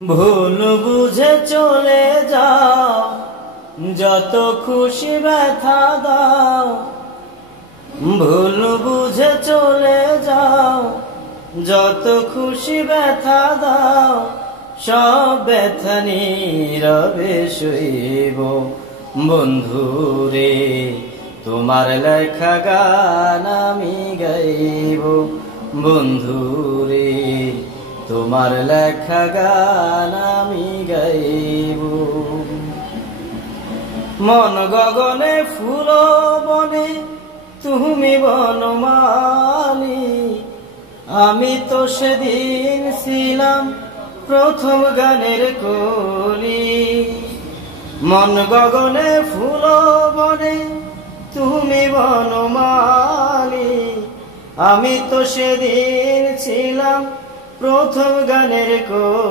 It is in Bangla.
ভুল বুঝে চলে যাও, যত খুশি ব্যথা দাও। ভুল বুঝে চলে যাও, যত খুশি ব্যথা দাও। সব ব্যথা নীরবে সইব বন্ধুরে, তোমার লেখা গান আমি গাইব বন্ধুরে, তোমার লেখা গান আমি গাইব। মন গগনে ফুল বনে তুমি বনমালী, আমি তো সেদিন ছিলাম প্রথম গানের কলি। মন গগনে ফুল বনে তুমি বনমালী, আমি তো সেদিন ছিলাম প্রথম গানের কলি।